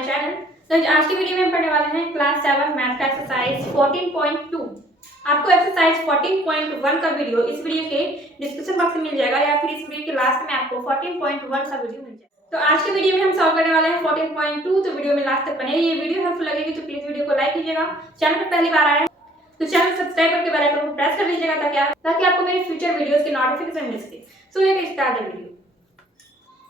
My channel. तो आज की वीडियो में हम पढ़ने वाले हैं क्लास 7 मैथ का एक्सरसाइज 14.2। आपको एक्सरसाइज 14.1 का वीडियो इस वीडियो के डिस्क्रिप्शन बॉक्स में मिल जाएगा या फिर इस वीडियो के लास्ट में आपको 14.1 का वीडियो मिल जाएगा। तो आज की वीडियो में हम सॉल्व करने वाले हैं 14.2। तो वीडियो में लास्ट तक बने। ये वीडियो हेल्पफुल लगेगी तो प्लीज वीडियो को लाइक कीजिएगा। चैनल पर पहली बार आए हैं तो चैनल सब्सक्राइब करके बेल आइकन को प्रेस कर लीजिएगा ताकि आपको मेरी फ्यूचर वीडियोस की नोटिफिकेशन मिल सके। So let's start the video.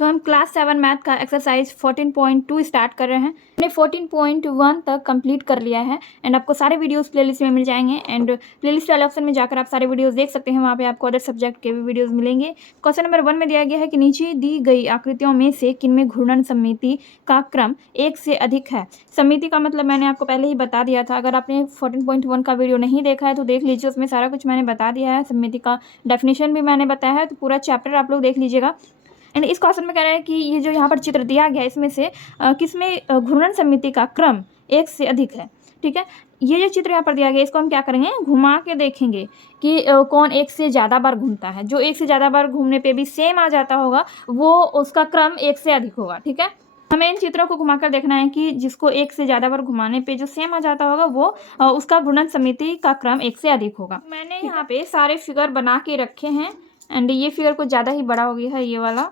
तो हम क्लास 7 मैथ का एक्सरसाइज 14.2 स्टार्ट कर रहे हैं। हमने 14.1 तक कंप्लीट कर लिया है एंड आपको सारे वीडियोस प्लेलिस्ट में मिल जाएंगे एंड प्लेलिस्ट वाले ऑप्शन में जाकर आप सारे वीडियोस देख सकते हैं। वहाँ पे आपको अदर सब्जेक्ट के भी वीडियोस मिलेंगे। क्वेश्चन नंबर 1 में दिया गया है कि नीचे दी गई आकृतियों में से किनमें घूर्णन समिति का क्रम 1 से अधिक है। समिति का मतलब मैंने आपको पहले ही बता दिया था। अगर आपने 14.1 का वीडियो नहीं देखा है तो देख लीजिए, उसमें सारा कुछ मैंने बता दिया है। समिति का डेफिनेशन भी मैंने बताया है, तो पूरा चैप्टर आप लोग देख लीजिएगा। एंड इस क्वेश्चन में कह रहा है कि ये जो यहाँ पर चित्र दिया गया है इसमें से किसमें घूर्णन समिति का क्रम 1 से अधिक है। ठीक है, ये जो चित्र यहाँ पर दिया गया इसको हम क्या करेंगे, घुमा के देखेंगे कि कौन 1 से ज़्यादा बार घूमता है। जो 1 से ज़्यादा बार घूमने पे भी सेम आ जाता होगा वो उसका क्रम 1 से अधिक होगा। ठीक है, हमें इन चित्रों को घुमाकर देखना है कि जिसको 1 से ज़्यादा बार घुमाने पे जो सेम आ जाता होगा वो उसका घूर्णन समिति का क्रम 1 से अधिक होगा। मैंने यहाँ पे सारे फिगर बना के रखे हैं एंड ये फिगर कुछ ज़्यादा ही बड़ा हो गया है, ये वाला।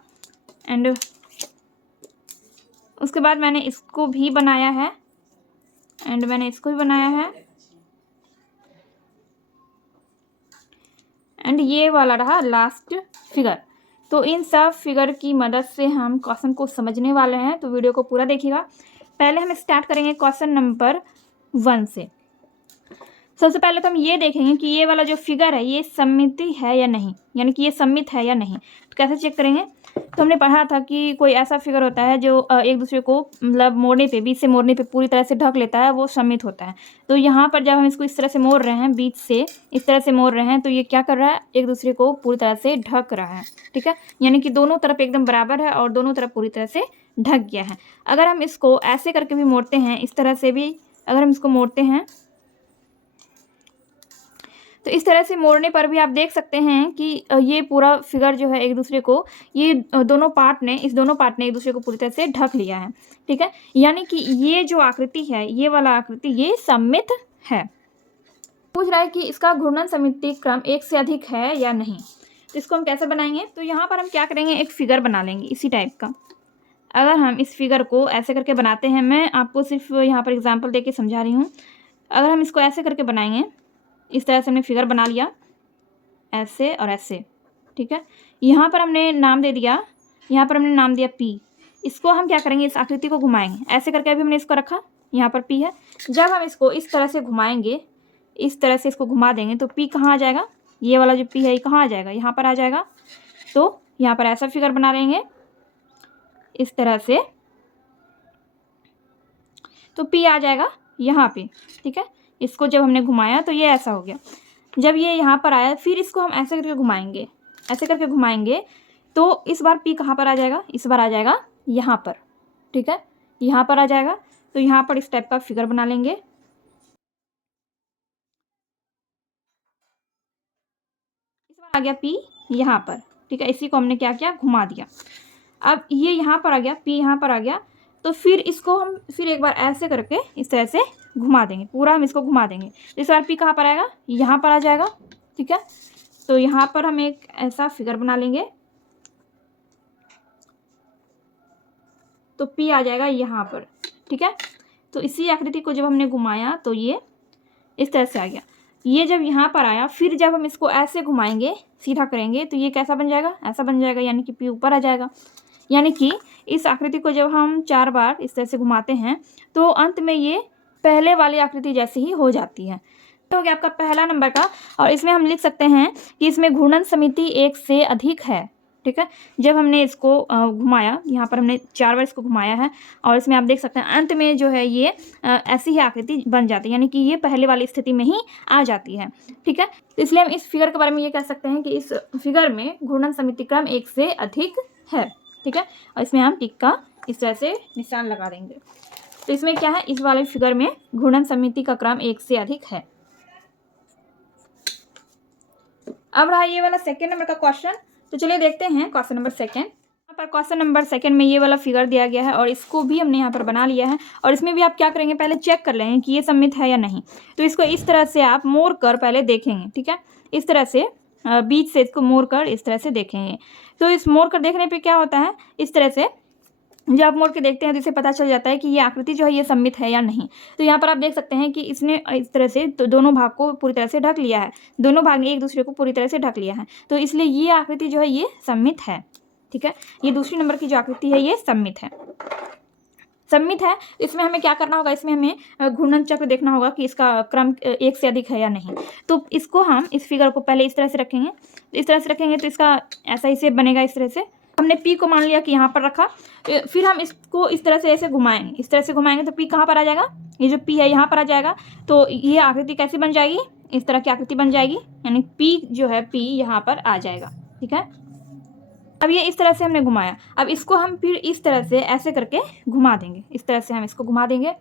एंड उसके बाद मैंने इसको भी बनाया है एंड मैंने इसको भी बनाया है एंड ये वाला रहा लास्ट फिगर। तो इन सब फिगर की मदद से हम क्वेश्चन को समझने वाले हैं, तो वीडियो को पूरा देखिएगा। पहले हम स्टार्ट करेंगे क्वेश्चन नंबर 1 से। सबसे पहले तो हम ये देखेंगे कि ये वाला जो फिगर है ये सममिति है या नहीं, यानी कि ये सममित है या नहीं। तो कैसे चेक करेंगे, तो हमने पढ़ा था कि कोई ऐसा फिगर होता है जो एक दूसरे को मतलब मोड़ने पे, बीच से मोड़ने पे पूरी तरह से ढक लेता है, वो सममित होता है। तो यहाँ पर जब हम इसको इस तरह से मोड़ रहे हैं, बीच से इस तरह से मोड़ रहे हैं, तो ये क्या कर रहा है, एक दूसरे को पूरी तरह से ढक रहा है। ठीक है, यानी कि दोनों तरफ एकदम बराबर है और दोनों तरफ पूरी तरह से ढक गया है। अगर हम इसको ऐसे करके भी मोड़ते हैं, इस तरह से भी अगर हम इसको मोड़ते हैं तो इस तरह से मोड़ने पर भी आप देख सकते हैं कि ये पूरा फिगर जो है एक दूसरे को, ये दोनों पार्ट ने एक दूसरे को पूरी तरह से ढक लिया है। ठीक है, यानी कि ये जो आकृति है, ये वाला आकृति ये सममित है। पूछ रहा है कि इसका घूर्णन समिति क्रम 1 से अधिक है या नहीं। तो इसको हम कैसे बनाएंगे, तो यहाँ पर हम क्या करेंगे, एक फिगर बना लेंगे इसी टाइप का। अगर हम इस फिगर को ऐसे करके बनाते हैं, मैं आपको सिर्फ यहाँ पर एग्जाम्पल दे के समझा रही हूँ। अगर हम इसको ऐसे करके बनाएंगे, इस तरह से हमने फिगर बना लिया, ऐसे और ऐसे। ठीक है, यहाँ पर हमने नाम दे दिया, यहाँ पर हमने नाम दिया P। इसको हम क्या करेंगे, इस आकृति को घुमाएंगे। ऐसे करके अभी हमने इसको रखा, यहाँ पर P है। जब हम इसको इस तरह से घुमाएंगे, इस तरह से इसको घुमा देंगे तो P कहाँ आ जाएगा, ये वाला जो P है ये कहाँ आ जाएगा, यहाँ पर आ जाएगा। तो यहाँ पर ऐसा फिगर बना लेंगे इस तरह से, तो P आ जाएगा यहाँ पे। ठीक है, इसको जब हमने घुमाया तो ये ऐसा हो गया। जब ये यहाँ पर आया फिर इसको हम ऐसे करके घुमाएंगे, ऐसे करके घुमाएंगे तो इस बार P कहाँ पर आ जाएगा, इस बार आ जाएगा यहाँ पर। ठीक है, यहाँ पर आ जाएगा। तो यहाँ पर इस टाइप का फिगर बना लेंगे। इस बार आ गया P यहाँ पर। ठीक है, इसी को हमने क्या किया, घुमा दिया। अब ये यहाँ पर आ गया, P यहाँ पर आ गया। तो फिर इसको हम फिर एक बार ऐसे करके इस तरह से घुमा देंगे, पूरा हम इसको घुमा देंगे। तो इस बार P कहाँ पर आएगा, यहाँ पर आ जाएगा। ठीक है, तो यहाँ पर हम एक ऐसा फिगर बना लेंगे, तो P आ जाएगा यहाँ पर। ठीक है, तो इसी आकृति को जब हमने घुमाया तो ये इस तरह से आ गया। ये जब यहाँ पर आया फिर जब हम इसको ऐसे घुमाएंगे, सीधा करेंगे, तो ये कैसा बन जाएगा, ऐसा बन जाएगा, यानी कि P ऊपर आ जाएगा। यानी कि इस आकृति को जब हम 4 बार इस तरह से घुमाते हैं तो अंत में ये पहले वाली आकृति जैसी ही हो जाती है। तो हो गया आपका पहला नंबर का। और इसमें हम लिख सकते हैं कि इसमें घूर्णन समिति 1 से अधिक है। ठीक है, जब हमने इसको घुमाया, यहाँ पर हमने 4 बार इसको घुमाया है और इसमें आप देख सकते हैं अंत में जो है ये ऐसी ही आकृति बन जाती है, यानी कि ये पहले वाली स्थिति में ही आ जाती है। ठीक है, तो इसलिए हम इस फिगर के बारे में ये कह सकते हैं कि इस फिगर में घूर्णन समिति क्रम 1 से अधिक है। ठीक है, और इसमें हम टिक का इस तरह से निशान लगा देंगे। तो इसमें क्या है, इस वाले फिगर में घूर्णन समिति का क्रम 1 से अधिक है। अब रहा ये वाला सेकेंड नंबर का क्वेश्चन। तो चलिए देखते हैं क्वेश्चन नंबर 2। यहाँ पर क्वेश्चन नंबर 2 में ये वाला फिगर दिया गया है और इसको भी हमने यहाँ पर बना लिया है। और इसमें भी आप क्या करेंगे, पहले चेक कर लेंगे कि ये सममित है या नहीं। तो इसको इस तरह से आप मोड़ कर पहले देखेंगे, ठीक है। इस तरह से बीच से इसको मोड़ कर इस तरह से देखेंगे। तो इस मोड़ कर देखने पे क्या होता है, इस तरह से जब आप मोड़ के देखते हैं तो इससे पता चल जाता है कि ये आकृति जो है ये सममित है या नहीं। तो यहाँ पर आप देख सकते हैं कि इसने इस तरह से तो दोनों भाग को पूरी तरह से ढक लिया है, दोनों भाग ने एक दूसरे को पूरी तरह से ढक लिया है। तो इसलिए ये आकृति जो है ये सममित है, ठीक है। ये दूसरी नंबर की जो आकृति है ये सममित है, सममित है। इसमें हमें क्या करना होगा, इसमें हमें घूर्णन चक्र देखना होगा कि इसका क्रम एक से अधिक है या नहीं। तो इसको हम इस फिगर को पहले इस तरह से रखेंगे, इस तरह से रखेंगे तो इसका ऐसा ही शेप बनेगा। इस तरह से हमने पी को मान लिया कि यहाँ पर रखा, फिर हम इसको इस तरह से ऐसे घुमाएंगे, इस तरह से घुमाएंगे तो पी कहाँ पर आ जाएगा, ये जो पी है यहाँ पर आ जाएगा। तो ये आकृति कैसी बन जाएगी, इस तरह की आकृति बन जाएगी, यानी पी जो है पी यहाँ पर आ जाएगा, ठीक है। अब ये इस तरह से हमने घुमाया, अब इसको हम फिर इस तरह से ऐसे करके घुमा देंगे, इस तरह से हम इसको घुमा देंगे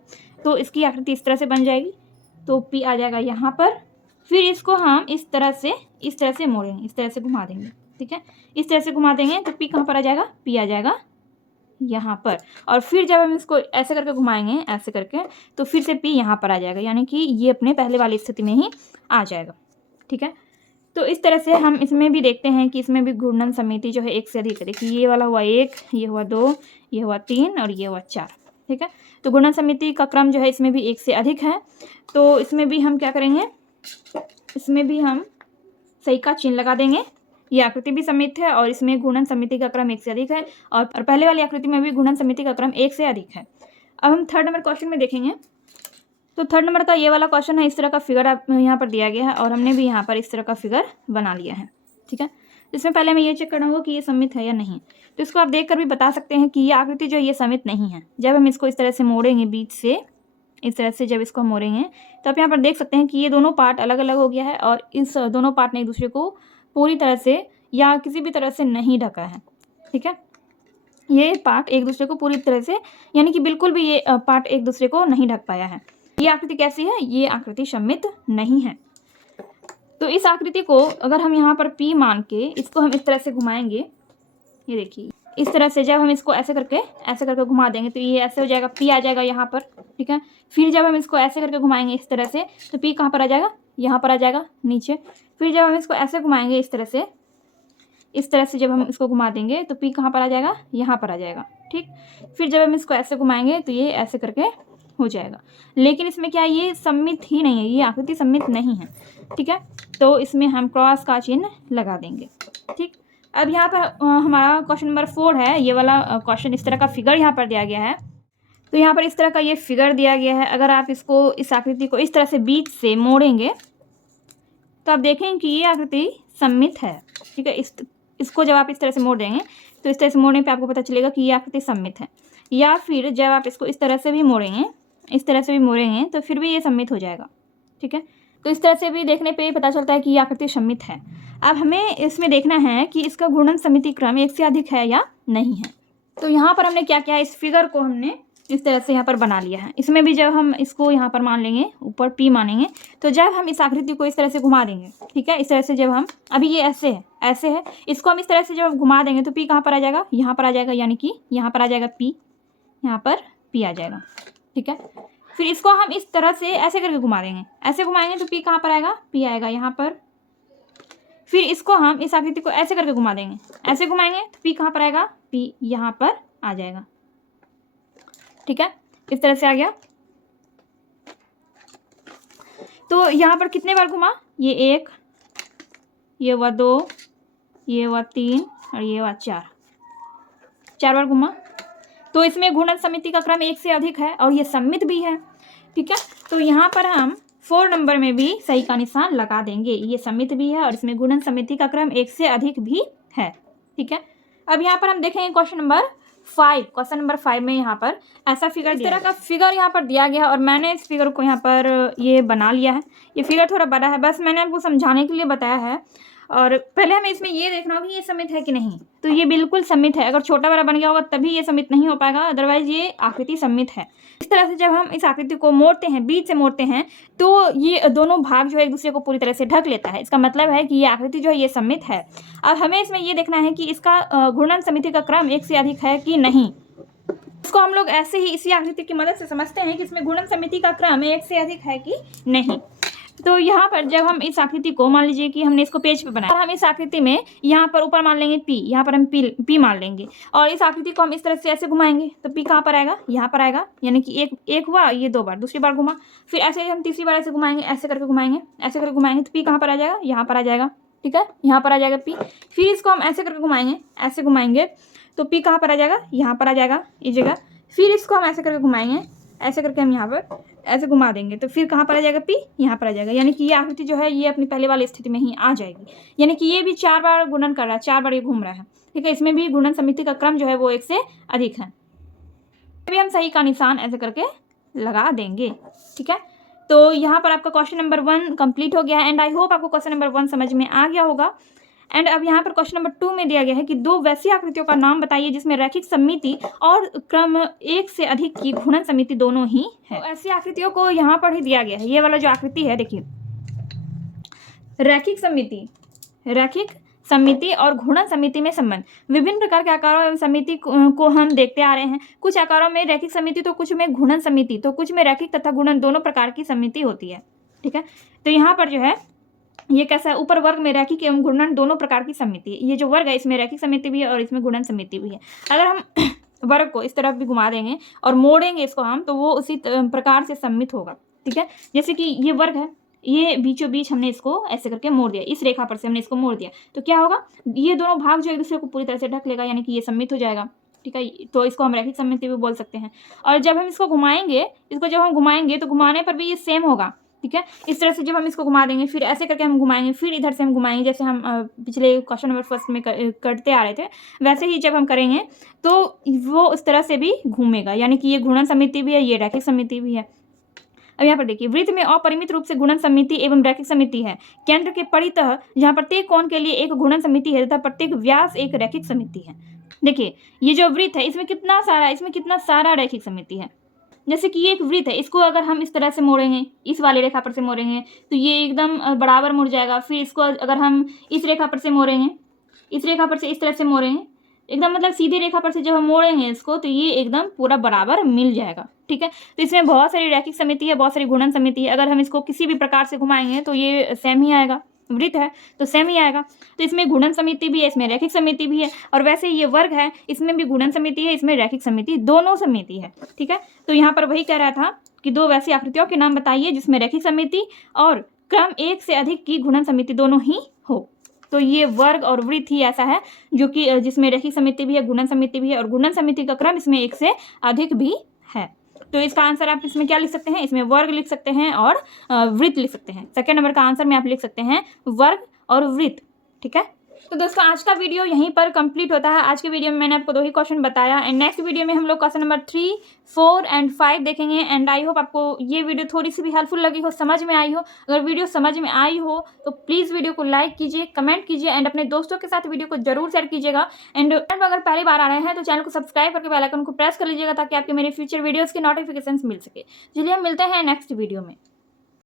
तो इसकी आकृति इस तरह से बन जाएगी। तो पी आ जाएगा यहाँ पर, फिर इसको हम इस तरह से मोड़ेंगे, इस तरह से घुमा देंगे, ठीक है। इस तरह से घुमा देंगे तो पी कहाँ पर आ जाएगा, पी आ जाएगा यहाँ पर। और फिर जब हम इसको ऐसे करके घुमाएंगे, ऐसे करके, तो फिर से पी यहाँ पर आ जाएगा, यानी कि ये अपने पहले वाली स्थिति में ही आ जाएगा, ठीक है। तो इस तरह से हम इसमें भी देखते हैं कि इसमें भी घूर्णन समिति जो है एक से अधिक है। देखिए ये वाला हुआ 1, ये हुआ 2, ये हुआ 3 और ये हुआ 4, ठीक है। तो घूर्णन समिति का क्रम जो है इसमें भी एक से अधिक है। तो इसमें भी हम क्या करेंगे, इसमें भी हम सही का चिन्ह लगा देंगे। ये आकृति भी सममित है और इसमें घूर्णन समिति का क्रम एक से अधिक है, और पहले वाली आकृति में भी घूर्णन समिति का क्रम एक से अधिक है। अब हम 3rd नंबर क्वेश्चन में देखेंगे। तो 3rd नंबर का ये वाला क्वेश्चन है, इस तरह का फिगर आप यहाँ पर दिया गया है और हमने भी यहाँ पर इस तरह का फिगर बना लिया है, ठीक है। इसमें पहले हमें ये चेक करना होगा कि ये सममित है या नहीं। तो इसको आप देख कर भी बता सकते हैं कि ये आकृति जो है ये सममित नहीं है। जब हम इसको इस तरह से मोड़ेंगे, बीच से इस तरह से जब इसको मोड़ेंगे तो आप यहाँ पर देख सकते हैं कि ये दोनों पार्ट अलग अलग हो गया है और इस दोनों पार्ट ने एक दूसरे को पूरी तरह से या किसी भी तरह से नहीं ढका है, ठीक है। ये पार्ट एक दूसरे को पूरी तरह से, यानी कि बिल्कुल भी ये पार्ट एक दूसरे को नहीं ढक पाया है। ये आकृति कैसी है, ये आकृति सममित नहीं है। तो इस आकृति को अगर हम यहाँ पर P मान के इसको हम इस तरह से घुमाएंगे, ये देखिए इस तरह से जब हम इसको ऐसे करके घुमा देंगे तो ये ऐसे हो जाएगा, P आ जाएगा यहाँ पर, ठीक है। फिर जब हम इसको ऐसे करके घुमाएंगे इस तरह से तो P कहाँ पर आ जाएगा, यहाँ पर आ जाएगा नीचे। फिर जब हम इसको ऐसे घुमाएंगे इस तरह से जब हम इसको घुमा देंगे तो P कहाँ पर आ जाएगा, यहाँ पर आ जाएगा, ठीक। फिर जब हम इसको ऐसे घुमाएंगे तो ये ऐसे करके हो जाएगा। लेकिन इसमें क्या है, ये सममित ही नहीं है, ये आकृति सममित नहीं है, ठीक है। तो इसमें हम क्रॉस का चिन्ह लगा देंगे, ठीक। अब यहाँ पर हमारा क्वेश्चन नंबर 4 है। ये वाला क्वेश्चन, इस तरह का फिगर यहाँ पर दिया गया है। तो यहाँ पर इस तरह का ये फिगर दिया गया है। अगर आप इसको, इस आकृति को इस तरह से बीच से मोड़ेंगे तो आप देखेंगे कि ये आकृति सममित है, ठीक है। इसको जब आप इस तरह से मोड़ देंगे तो इस तरह से मोड़ने पे आपको पता चलेगा कि ये आकृति सममित है। या फिर जब आप इसको इस तरह से भी मोड़ेंगे, इस तरह से भी मोड़ेंगे तो फिर भी ये सममित हो जाएगा, ठीक है। तो इस तरह से भी देखने पे पता चलता है कि ये आकृति सममित है। अब हमें इसमें देखना है कि इसका घूर्णन समिति क्रम एक से अधिक है या नहीं है। तो यहाँ पर हमने क्या किया, इस फिगर को हमने इस तरह से यहाँ पर बना लिया है। इसमें भी जब हम इसको यहाँ पर मान लेंगे, ऊपर P मानेंगे, तो जब हम इस आकृति को इस तरह से घुमा देंगे, ठीक है, इस तरह से जब हम, अभी ये ऐसे है, इसको हम इस तरह से जब घुमा देंगे तो P कहाँ पर आ जाएगा, यहाँ पर आ जाएगा, यानी कि यहाँ पर आ जाएगा P, यहाँ पर P आ जाएगा, ठीक है। फिर इसको हम इस तरह से ऐसे करके घुमा देंगे, ऐसे घुमाएंगे तो P कहाँ पर आएगा, P आएगा यहाँ पर। फिर इसको हम इस आकृति को ऐसे करके घुमा देंगे, ऐसे घुमाएंगे तो P कहाँ पर आएगा, P यहाँ पर आ जाएगा, ठीक है। इस तरह से आ गया। तो यहाँ पर कितने बार घुमा, ये 1, ये हुआ 2, ये हुआ 3 और ये हुआ 4 बार घुमा। तो इसमें घूर्णन समिति का क्रम एक से अधिक है और ये सममित भी है, ठीक है। तो यहाँ पर हम 4 नंबर में भी सही का निशान लगा देंगे। ये सममित भी है और इसमें घूर्णन समिति का क्रम एक से अधिक भी है, ठीक है। अब यहाँ पर हम देखेंगे क्वेश्चन नंबर 5 में यहाँ पर ऐसा फिगर, इस तरह का फिगर यहाँ पर दिया गया है और मैंने इस फिगर को यहाँ पर ये बना लिया है। ये फिगर थोड़ा बड़ा है, बस मैंने आपको समझाने के लिए बताया है। और पहले हमें इसमें ये देखना होगा कि ये सममित है कि नहीं। तो ये बिल्कुल सममित है, अगर छोटा बड़ा बन गया होगा तभी ये सममित नहीं हो पाएगा, अदरवाइज ये आकृति सममित है। इस तरह से जब हम इस आकृति को मोड़ते हैं, बीच से मोड़ते हैं, तो ये दोनों भाग जो है एक दूसरे को पूरी तरह से ढक लेता है। इसका मतलब है कि ये आकृति जो है ये सममित है। अब हमें इसमें ये देखना है कि इसका घूर्णन समिति का क्रम एक से अधिक है कि नहीं। इसको हम लोग ऐसे ही इसी आकृति की मदद से समझते हैं कि इसमें घूर्णन समिति का क्रम एक से अधिक है कि नहीं। तो यहाँ पर जब हम इस आकृति को, मान लीजिए कि हमने इसको पेज पे बनाया और हम इस आकृति में यहाँ पर ऊपर मान लेंगे P, यहाँ पर हम P मान लेंगे और इस आकृति को हम इस तरह से ऐसे घुमाएंगे तो P कहाँ पर आएगा, यहाँ पर आएगा, यानी कि एक हुआ, ये 2 बार, दूसरी बार घुमा, फिर ऐसे हम तीसरी बार ऐसे घुमाएंगे, ऐसे करके घुमाएंगे, ऐसे करके घुमाएंगे तो P कहाँ पर आ जाएगा, यहाँ पर आ जाएगा। ठीक है, यहाँ पर आ जाएगा P। फिर इसको हम ऐसे करके घुमाएंगे, ऐसे घुमाएंगे तो P कहाँ पर आ जाएगा, यहाँ पर आ जाएगा इस जगह। फिर इसको हम ऐसे करके घुमाएंगे, ऐसे करके हम यहाँ पर ऐसे घुमा देंगे तो फिर कहाँ पर आ जाएगा P, यहाँ पर आ जाएगा। यानी कि ये आकृति जो है ये अपनी पहले वाली स्थिति में ही आ जाएगी। यानी कि ये भी 4 बार गुणन कर रहा है, 4 बार ये घूम रहा है। ठीक है, इसमें भी घूर्णन समिति का क्रम जो है वो 1 से अधिक है। अभी हम सही का निशान ऐसे करके लगा देंगे। ठीक है, तो यहाँ पर आपका क्वेश्चन नंबर 1 कंप्लीट हो गया है एंड आई होप आपको क्वेश्चन नंबर 1 समझ में आ गया होगा। एंड अब यहाँ पर क्वेश्चन नंबर 2 में दिया गया है कि 2 वैसी आकृतियों का नाम बताइए जिसमें रैखिक सममिति और क्रम 1 से अधिक की घूर्णन समिति दोनों ही है। तो ऐसी आकृतियों को यहाँ पर ही दिया गया है। ये वाला जो आकृति है देखिए, रैखिक समिति और घूर्णन समिति में संबंध। विभिन्न प्रकार के आकारों एवं समिति को हम देखते आ रहे हैं। कुछ आकारों में रैखिक समिति तो कुछ में घूर्णन समिति, तो कुछ में रैखिक तथा घूर्णन दोनों प्रकार की समिति होती है। ठीक है, तो यहाँ पर जो है ये कैसा है, ऊपर वर्ग में रैखिक एवं घूर्णन दोनों प्रकार की समिति है। ये जो वर्ग है इसमें रैखिक समिति भी है और इसमें घूर्णन समिति भी है। अगर हम वर्ग को इस तरफ भी घुमा देंगे और मोड़ेंगे इसको हम, तो वो उसी प्रकार से सम्मित होगा। ठीक है, जैसे कि ये वर्ग है, ये बीचों बीच हमने इसको ऐसे करके मोड़ दिया, इस रेखा पर से हमने इसको मोड़ दिया, तो क्या होगा, ये दोनों भाग जो एक दूसरे को पूरी तरह से ढक लेगा, यानी कि ये सम्मित हो जाएगा। ठीक है, तो इसको हम रैखिक समिति भी बोल सकते हैं। और जब हम इसको घुमाएंगे, तो घुमाने पर भी ये सेम होगा। ठीक है, इस तरह से जब हम इसको घुमा देंगे, फिर ऐसे करके हम घुमाएंगे, फिर इधर से हम घुमाएंगे, जैसे हम पिछले क्वेश्चन नंबर 1 में करते आ रहे थे, वैसे ही जब हम करेंगे तो वो उस तरह से भी घूमेगा। यानी कि ये घूर्णन समिति भी है, ये रैखिक समिति भी है। अब यहाँ पर देखिए, वृत्त में अपरिमित रूप से घूर्णन समिति एवं रैखिक समिति है। केंद्र के परितः जहाँ प्रत्येक कोण के लिए एक घूर्णन समिति है तथा प्रत्येक व्यास एक रैखिक समिति है। देखिए, ये जो वृत्त है इसमें कितना सारा रैखिक समिति है। जैसे कि ये एक वृत्त है, इसको अगर हम इस तरह से मोड़ेंगे, इस वाली रेखा पर से मोड़ेंगे तो ये एकदम बराबर मुड़ जाएगा। फिर इसको अगर हम इस रेखा पर से मोड़ेंगे, इस रेखा पर से इस तरह से मोड़ेंगे, एकदम मतलब सीधी रेखा पर से जब हम मोड़ेंगे इसको तो ये एकदम पूरा बराबर मिल जाएगा। ठीक है, तो इसमें बहुत सारी रैखिक समिति है, बहुत सारी घूर्णन समिति है। अगर हम इसको किसी भी प्रकार से घुमाएंगे तो ये सेम ही आएगा, वृत्त है तो सेम ही आएगा। तो इसमें घूर्णन समिति भी है, इसमें रैखिक समिति भी है, और वैसे ये वर्ग है, इसमें भी घूर्णन समिति है, इसमें रैखिक समिति, दोनों समिति है। ठीक है, तो यहाँ पर वही कह रहा था कि 2 वैसी आकृतियों के नाम बताइए जिसमें रैखिक समिति और क्रम 1 से अधिक की घूर्णन समिति दोनों ही हो। तो ये वर्ग और वृत्त ही ऐसा है जो कि जिसमें रैखिक समिति भी है, घूर्णन समिति भी है, और घूर्णन समिति का क्रम इसमें 1 से अधिक भी है। तो इसका आंसर आप इसमें क्या लिख सकते हैं, इसमें वर्ग लिख सकते हैं और वृत्त लिख सकते हैं। सेकंड नंबर का आंसर में आप लिख सकते हैं वर्ग और वृत्त। ठीक है, तो दोस्तों आज का वीडियो यहीं पर कंप्लीट होता है। आज के वीडियो में मैंने आपको 2 ही क्वेश्चन बताया एंड नेक्स्ट वीडियो में हम लोग क्वेश्चन नंबर 3, 4 एंड 5 देखेंगे। एंड आई होप आपको ये वीडियो थोड़ी सी भी हेल्पफुल लगी हो, समझ में आई हो। अगर वीडियो समझ में आई हो तो प्लीज़ वीडियो को लाइक कीजिए, कमेंट कीजिए एंड अपने दोस्तों के साथ वीडियो को जरूर शेयर कीजिएगा। एंड अगर पहली बार आ रहे हैं तो चैनल को सब्सक्राइब करके बेल आइकन को प्रेस कर लीजिएगा ताकि आपके मेरे फ्यूचर वीडियोज़ के नोटिफिकेशन मिल सके। चलिए हम मिलते हैं नेक्स्ट वीडियो में।